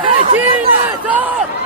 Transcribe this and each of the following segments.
开心，乐走。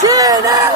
Tina!